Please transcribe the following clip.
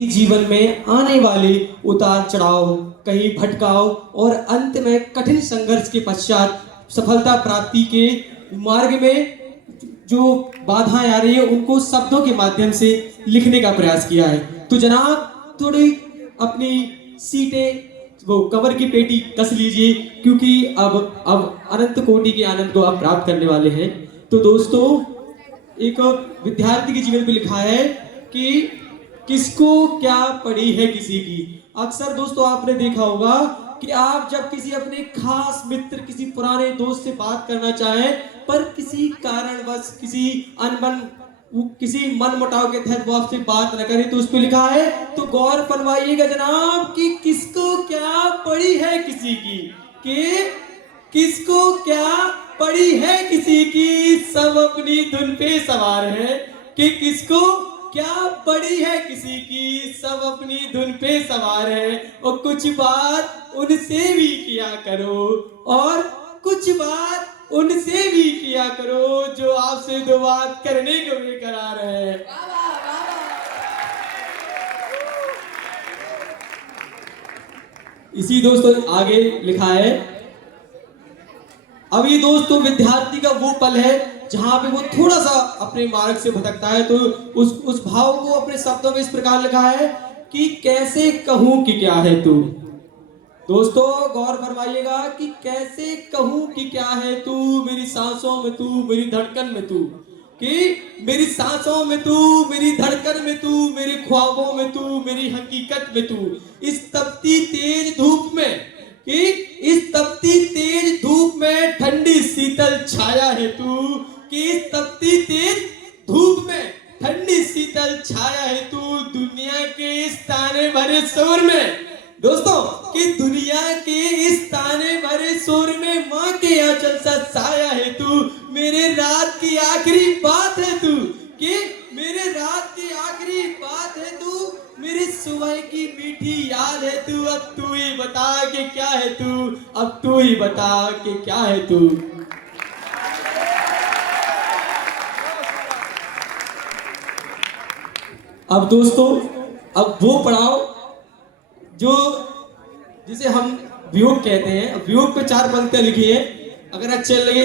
जीवन में आने वाले उतार चढ़ाव, कहीं भटकाव और अंत में कठिन संघर्ष के पश्चात सफलता प्राप्ति के मार्ग में जो बाधाएं आ रही है उनको शब्दों के माध्यम से लिखने का प्रयास किया है। तो जनाब थोड़ी अपनी सीटें वो कमर की पेटी कस लीजिए, क्योंकि अब अनंत कोटि के आनंद को आप प्राप्त करने वाले हैं। तो दोस्तों, एक विद्यार्थी के जीवन पे लिखा है कि किसको क्या पड़ी है किसी की। अक्सर दोस्तों आपने देखा होगा कि आप जब किसी अपने खास मित्र, किसी पुराने दोस्त से बात करना चाहें, पर किसी कारणवश किसी मन मुटाव के तहत वो आपसे बात न करे, तो उस पर लिखा है, तो गौर फरमाइएगा जनाब कि किसको क्या पड़ी है किसी की, कि किसको क्या पड़ी है किसी की, सब अपनी धुन पे सवार है। कि किसको क्या पड़ी है किसी की, सब अपनी धुन पे सवार है। और कुछ बात उनसे भी किया करो, और कुछ बात उनसे भी किया करो जो आपसे दो बात करने को बेकरार है। इसी दोस्तों आगे लिखा है, अभी दोस्तों विद्यार्थी का वो पल है जहां पे वो थोड़ा सा अपने मार्ग से भटकता है। तो उस भाव को अपने शब्दों में इस प्रकार लिखा है कि कैसे कहूं कि क्या है तू। दोस्तों गौर फरमाइएगा कि कैसे कहूं कि क्या है तू, मेरी सांसों में तू, मेरी धड़कन में तू। कि मेरी सांसों में तू, मेरी धड़कन में तू, मेरे ख्वाबों में तू, मेरी हकीकत में तू। इस तपती तेज धूप में, कि इस तपती तेज धूप में ठंडी शीतल छाया है तू। कि इस तपती तेज धूप में ठंडी शीतल छाया है तू, दुनिया के इस ताने भरे शोर में। दोस्तों, कि दुनिया के इस ताने भरे शोर में माँ के आंचल सा साया है तू, मेरे रात की आखिरी बात है तू। कि मेरे रात की आखिरी बात है तू, मेरी सुबह की मीठी याद है तू। अब तू ही बता कि क्या है तू, अब तू ही बता कि क्या है तू। अब दोस्तों, अब वो पढ़ाओ जिसे हम वियोग कहते हैं। वियोग पे 4 पंक्तियां लिखी है, अगर अच्छे लगे